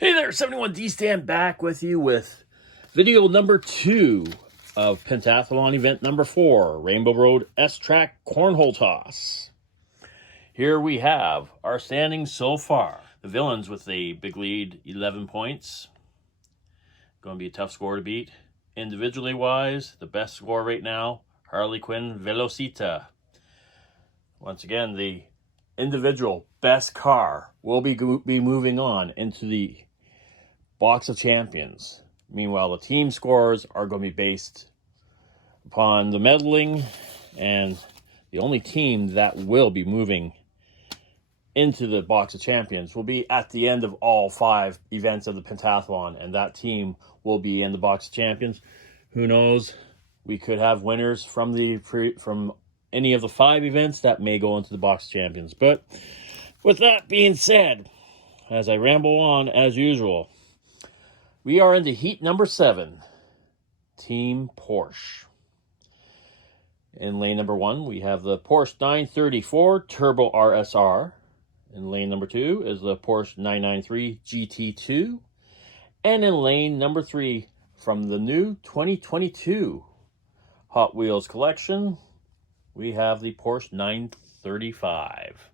Hey there, 71D Stan back with you with video number 2 of Pentathlon event number 4, Rainbow Road S-Track Cornhole Toss. Here we have our standings so far. The Villains with a big lead, 11 points. Going to be a tough score to beat. Individually wise, the best score right now, Harley Quinn Velocita. Once again, the individual best car will be moving on into the Box of Champions. Meanwhile, the team scores are going to be based upon the medaling, and the only team that will be moving into the Box of Champions will be at the end of all 5 events of the Pentathlon, and that team will be in the Box of Champions. Who knows? We could have winners from any of the 5 events that may go into the Box of Champions. But with that being said, as I ramble on as usual, we are into heat number 7, Team Porsche. In lane number 1, we have the Porsche 934 Turbo RSR. In lane number 2 is the Porsche 993 GT2. And in lane number 3, from the new 2022 Hot Wheels collection, we have the Porsche 935.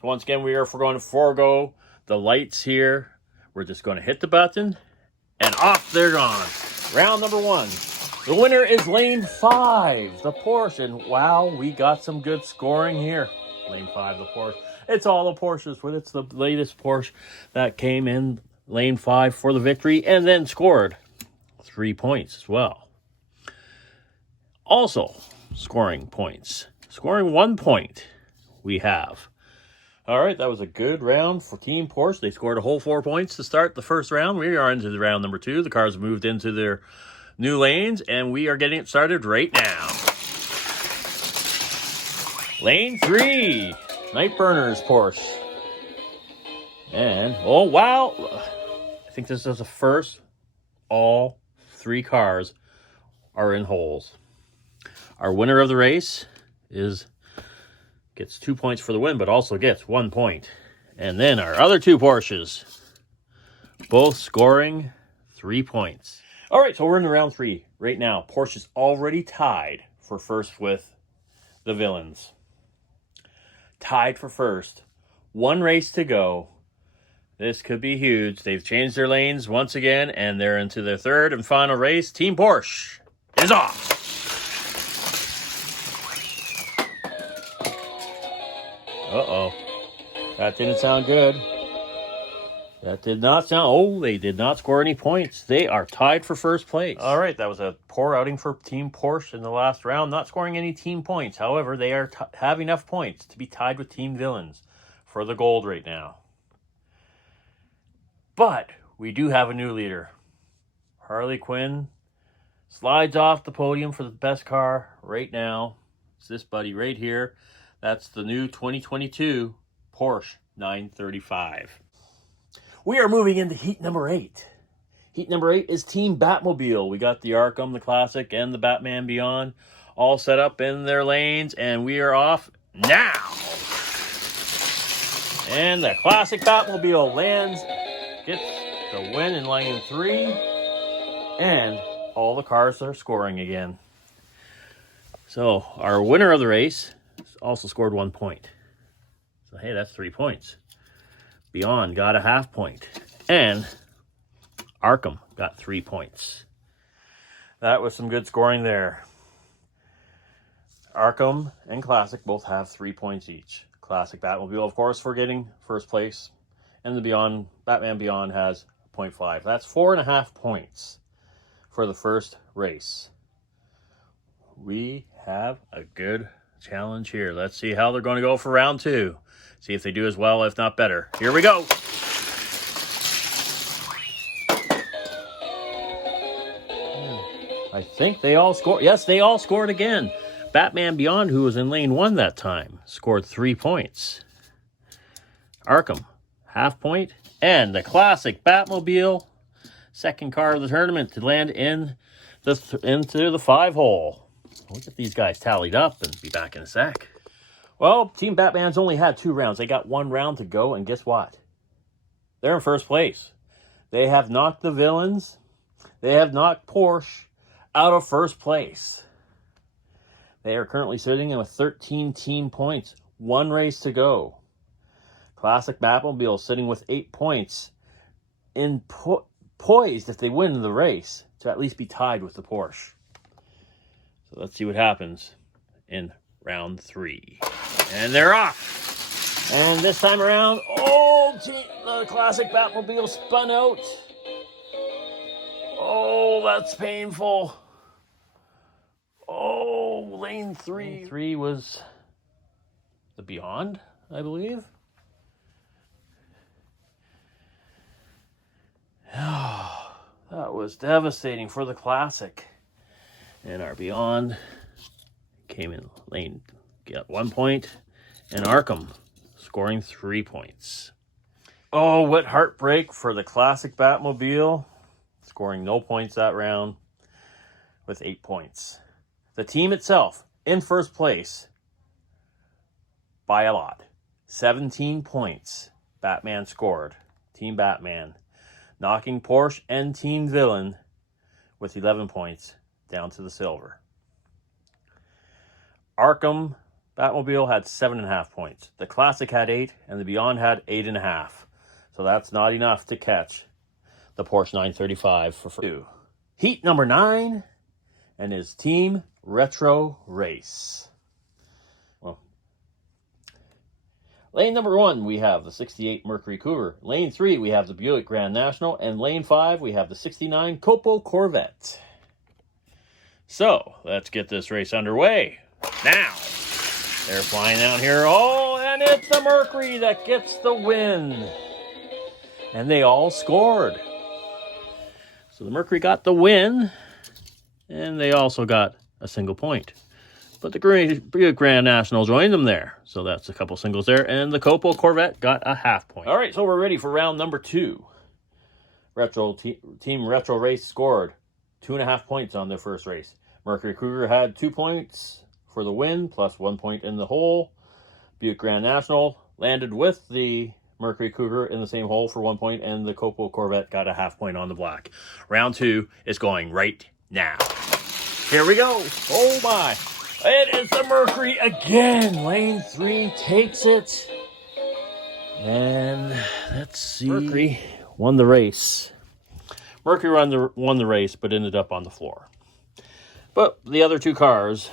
So once again, we are going to forego the lights here. We're just going to hit the button, and off they're gone. Round number 1. The winner is lane 5, the Porsche. And wow, we got some good scoring here. Lane 5, the Porsche. It's all the Porsches, but it's the latest Porsche that came in lane 5 for the victory and then scored 3 points as well. Also, scoring points. Scoring 1 point, we have. All right, that was a good round for Team Porsche. They scored a whole 4 points to start the first round. We are into the round number 2. The cars moved into their new lanes, and we are getting it started right now. Lane 3, Nightburners Porsche. And, oh, wow. I think this is the first all 3 cars are in holes. Our winner of the race gets 2 points for the win, but also gets 1 point. And then our other 2 Porsches, both scoring 3 points. All right, so we're in round 3 right now. Porsche is already tied for first with the Villains. Tied for first. 1 race to go. This could be huge. They've changed their lanes once again, and they're into their third and final race. Team Porsche is off. Uh-oh. That didn't sound good. That did not sound... Oh, they did not score any points. They are tied for first place. All right, that was a poor outing for Team Porsche in the last round, not scoring any team points. However, they have enough points to be tied with Team Villains for the gold right now. But we do have a new leader. Harley Quinn slides off the podium for the best car right now. It's this buddy right here. That's the new 2022 Porsche 935. We are moving into heat number 8. Heat number 8 is Team Batmobile. We got the Arkham, the Classic, and the Batman Beyond all set up in their lanes, and we are off now. And the Classic Batmobile gets the win in lane 3, and all the cars are scoring again. So our winner of the race also scored 1 point. So hey, that's 3 points. Beyond got a half point. And Arkham got 3 points. That was some good scoring there. Arkham and Classic both have 3 points each. Classic Batmobile, of course, for getting first place. And the Batman Beyond has 0.5. That's 4.5 points for the first race. We have a good challenge here. Let's see how they're going to go for round 2. See if they do as well, if not better. Here we go. I think they all scored. Yes, they all scored again. Batman Beyond, who was in lane 1 that time, scored 3 points. Arkham, half point. And the Classic Batmobile, second car of the tournament to land into the 5-hole. We'll get these guys tallied up and be back in a sec. Well, Team Batman's only had 2 rounds. They got 1 round to go, and guess what? They're in first place. They have knocked the Villains. They have knocked Porsche out of first place. They are currently sitting with 13 team points. 1 race to go. Classic Batmobile sitting with 8 points. Poised, if they win the race, to at least be tied with the Porsche. So let's see what happens in round 3. And they're off. And this time around, the Classic Batmobile spun out. Oh, that's painful. Oh, lane 3. Lane 3 was the Beyond, I believe. That was devastating for the Classic. And our Beyond came in lane, got 1 point. And Arkham scoring 3 points. Oh, what heartbreak for the Classic Batmobile. Scoring no points that round with 8 points. The team itself in first place by a lot. 17 points Batman scored. Team Batman. Knocking Porsche and Team Villain with 11 points down to the silver. Arkham Batmobile had 7.5 points. The Classic had 8, and the Beyond had 8.5. So that's not enough to catch the Porsche 935 for 2. Heat number 9 and his Team Retro Race. Well, lane number 1, we have the 68 Mercury Cougar. Lane 3, we have the Buick Grand National. And lane 5, we have the 69 Copo Corvette. So, let's get this race underway. Now, they're flying down here. Oh, and it's the Mercury that gets the win. And they all scored. So the Mercury got the win, and they also got a single point. But the Grand National joined them there. So that's a couple singles there. And the Copo Corvette got a half point. All right, so we're ready for round number 2. Team Retro Race scored 2.5 points on their first race. Mercury Cougar had 2 points for the win, plus 1 point in the hole. Buick Grand National landed with the Mercury Cougar in the same hole for 1 point, and the Copo Corvette got a half point on the black. Round 2 is going right now. Here we go. Oh my. It is the Mercury again. Lane 3 takes it. And let's see. Mercury won the race. Mercury won the race, but ended up on the floor. But the other 2 cars,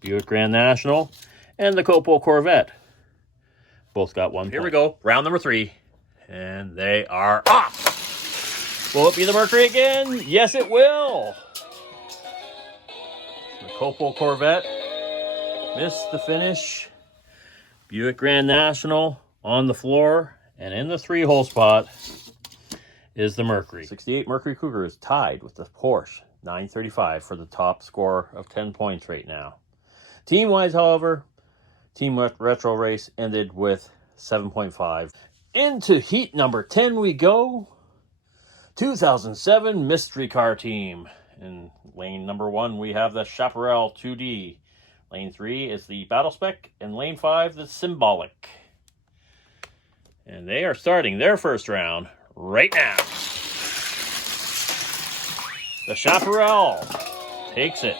Buick Grand National and the Copo Corvette, both got 1 point. Here we go. Round number 3. And they are off. Will it be the Mercury again? Yes, it will. The Copo Corvette missed the finish. Buick Grand National on the floor. And in the 3-hole spot is the Mercury. 68 Mercury Cougar is tied with the Porsche 935 for the top score of 10 points right now. Team-wise, however, Team Retro Race ended with 7.5. Into heat number 10 we go. 2007 Mystery Car Team. In lane number 1, we have the Chaparral 2D. Lane 3 is the Battle Spec. And lane 5, the Symbolic. And they are starting their first round right now. The Chaparral takes it.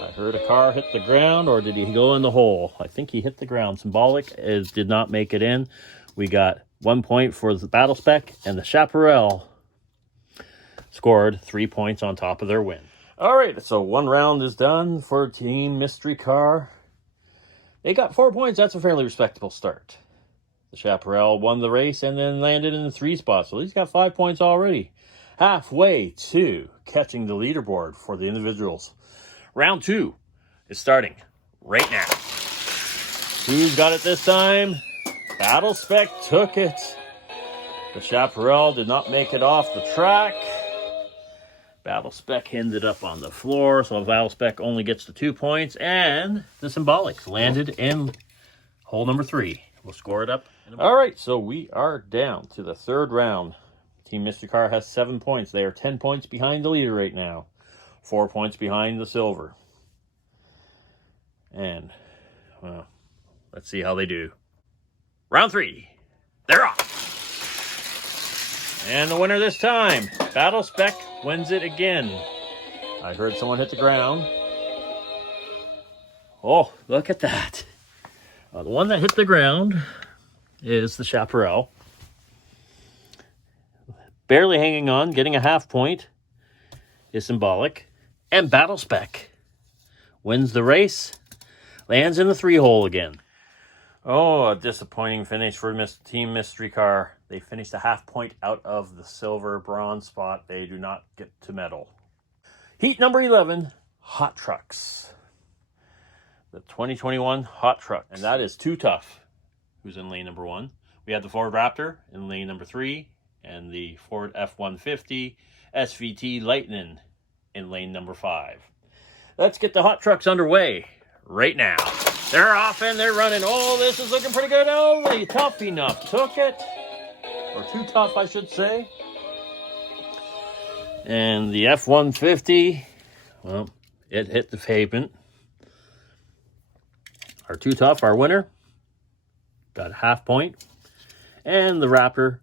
I heard a car hit the ground, or did he go in the hole? I think he hit the ground. Symbolic did not make it in. We got 1 point for the Battle Spec, and the Chaparral scored 3 points on top of their win. All right, so 1 round is done for Team Mystery Car. They got 4 points. That's a fairly respectable start. The Chaparral won the race and then landed in the 3 spot, so he's got 5 points already. Halfway to catching the leaderboard for the individuals. Round 2 is starting right now. Who's got it this time? Battle Spec took it. The Chaparral did not make it off the track. Battle Spec ended up on the floor, so Battle Spec only gets the 2 points. And the Symbolic landed in hole number 3. We'll score it up. All right, so we are down to the 3rd round. Team Mystery Car has 7 points. They are 10 points behind the leader right now. 4 points behind the silver. And, well, let's see how they do. Round 3. They're off. And the winner this time, Battle Spec wins it again. I heard someone hit the ground. Oh, look at that. The one that hit the ground is the Chaparral. Barely hanging on, getting a half point is Symbolic. And Battle Spec wins the race, lands in the 3-hole again. Oh, a disappointing finish for Team Mystery Car. They finished a half point out of the silver bronze spot. They do not get to medal. Heat number 11, Hot Trucks. The 2021 Hot Trucks. And that is Too Tough, who's in lane number 1. We have the Ford Raptor in lane number 3, and the Ford F-150 SVT Lightning in lane number 5. Let's get the Hot Trucks underway right now. They're off and they're running. Oh, this is looking pretty good. Oh, the Tough Enough took it. Or Too Tough, I should say. And the F-150, well, it hit the pavement. Our Too Tough, our winner, got a half point. And the Raptor.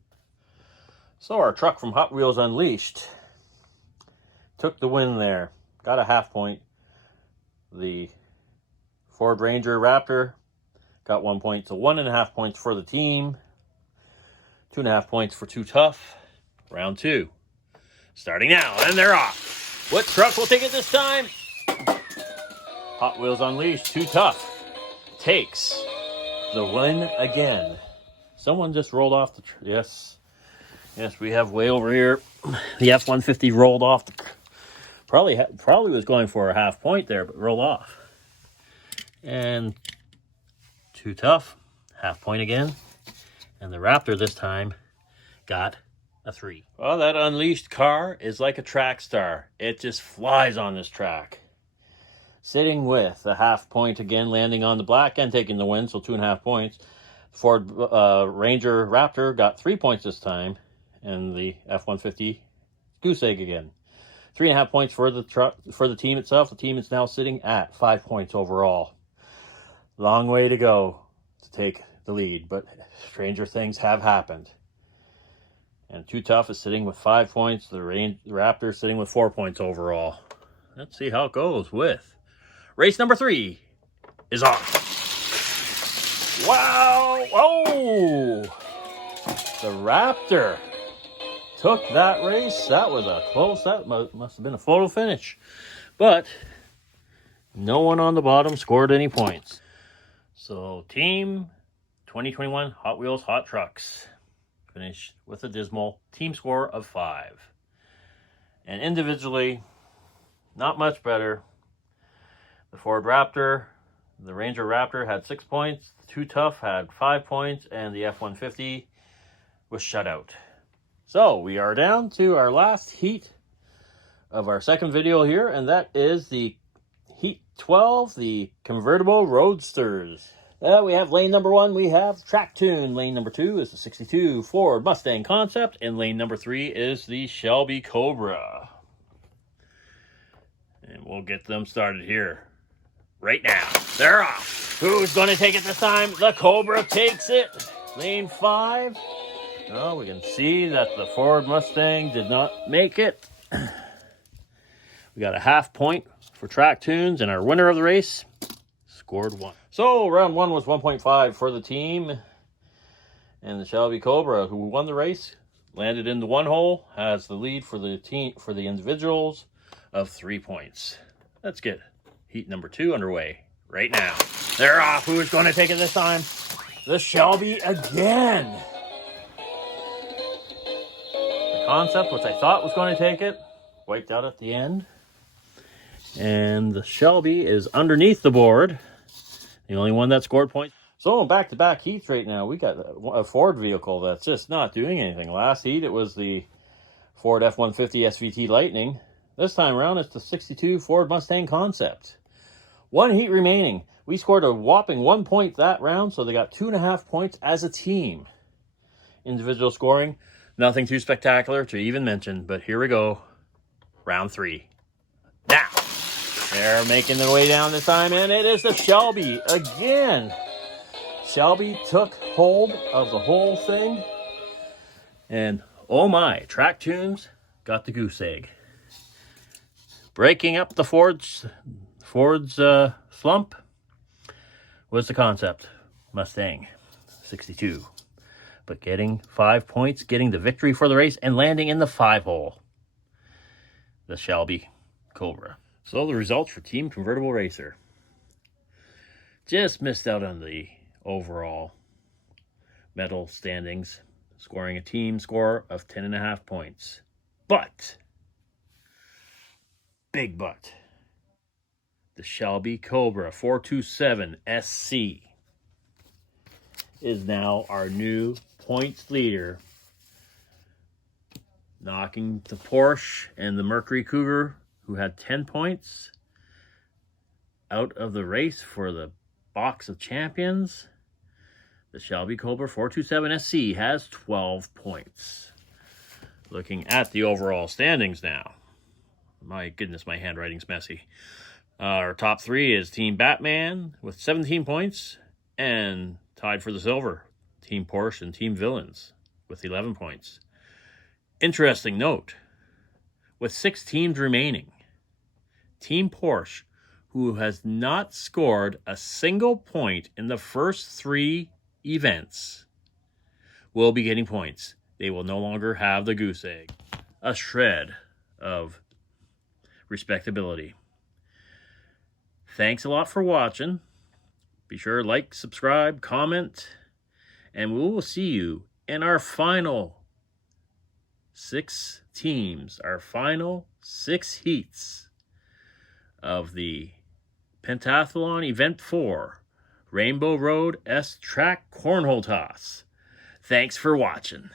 So our truck from Hot Wheels Unleashed took the win there. Got a half point. The Ford Ranger Raptor got 1 point, so 1.5 points for the team. 2.5 points for Too Tough. Round 2. Starting now, and they're off. What truck will take it this time? Hot Wheels Unleashed, Too Tough takes the win again. Someone just rolled off the yes, we have way over here. The F-150 rolled off. Probably was going for a half point there, but rolled off. And Too Tough, half point again. And the Raptor this time got a 3. Well, that Unleashed car is like a track star. It just flies on this track. Sitting with a half point again, landing on the black and taking the win, so 2.5 points. Ford Ranger Raptor got 3 points this time, and the F-150 goose egg again. 3.5 points for the truck for the team itself. The team is now sitting at 5 points overall. Long way to go to take the lead, but stranger things have happened. And Too Tough is sitting with 5 points. The Raptor is sitting with 4 points overall. Let's see how it goes with race number 3 is off. Wow! Oh! The Raptor took that race. That was a close. That must have been a photo finish. But no one on the bottom scored any points. So Team 2021 Hot Wheels Hot Trucks finished with a dismal team score of 5. And individually, not much better. The Ford Raptor, the Ranger Raptor had 6 points. The Too Tough had 5 points. And the F-150 was shut out. So we are down to our last heat of our second video here. And that is the Heat 12, the convertible roadsters. We have lane number 1, we have Track Tune. Lane number 2 is the 62 Ford Mustang Concept. And lane number 3 is the Shelby Cobra. And we'll get them started here right now. They're off. Who's going to take it this time? The Cobra takes it. Lane 5. Oh, we can see that the Ford Mustang did not make it. We got a half point for Track Tunes, and our winner of the race scored 1. So round 1 was 1.5 for the team. And the Shelby Cobra, who won the race, landed in the 1 hole, has the lead for the team, for the individuals, of 3 points. Let's get heat number 2 underway right now. They're off. Who is going to take it this time? The Shelby again. The Concept, which I thought was going to take it, wiped out at the end. And the Shelby is underneath the board. The only one that scored points. So back-to-back heats right now. We got a Ford vehicle that's just not doing anything. Last heat, it was the Ford F-150 SVT Lightning. This time around, it's the 62 Ford Mustang Concept. 1 heat remaining. We scored a whopping 1 point that round, so they got 2.5 points as a team. Individual scoring, nothing too spectacular to even mention, but here we go. Round 3. Now, they're making their way down this time, and it is the Shelby again. Shelby took hold of the whole thing, and Oh my, Track Tunes got the goose egg. Breaking up the Ford's slump was the concept. Mustang 62. But getting 5 points, getting the victory for the race, and landing in the 5-hole. The Shelby Cobra. So the results for Team Convertible Racer. Just missed out on the overall medal standings, scoring a team score of 10.5 points. But, big but, the Shelby Cobra 427 SC is now our new points leader, knocking the Porsche and the Mercury Cougar, who had 10 points, out of the race for the Box of Champions. The Shelby Cobra 427 SC has 12 points. Looking at the overall standings now. My goodness, my handwriting's messy. Our top three is Team Batman with 17 points, and tied for the silver, Team Porsche and Team Villains with 11 points. Interesting note, with 6 teams remaining, Team Porsche, who has not scored a single point in the first 3 events, will be getting points. They will no longer have the goose egg. A shred of respectability. Thanks a lot for watching. Be sure to like, subscribe, comment, and we will see you in our final 6 teams, our final 6 heats of the Pentathlon Event 4, Rainbow Road S-Track Cornhole Toss. Thanks for watching.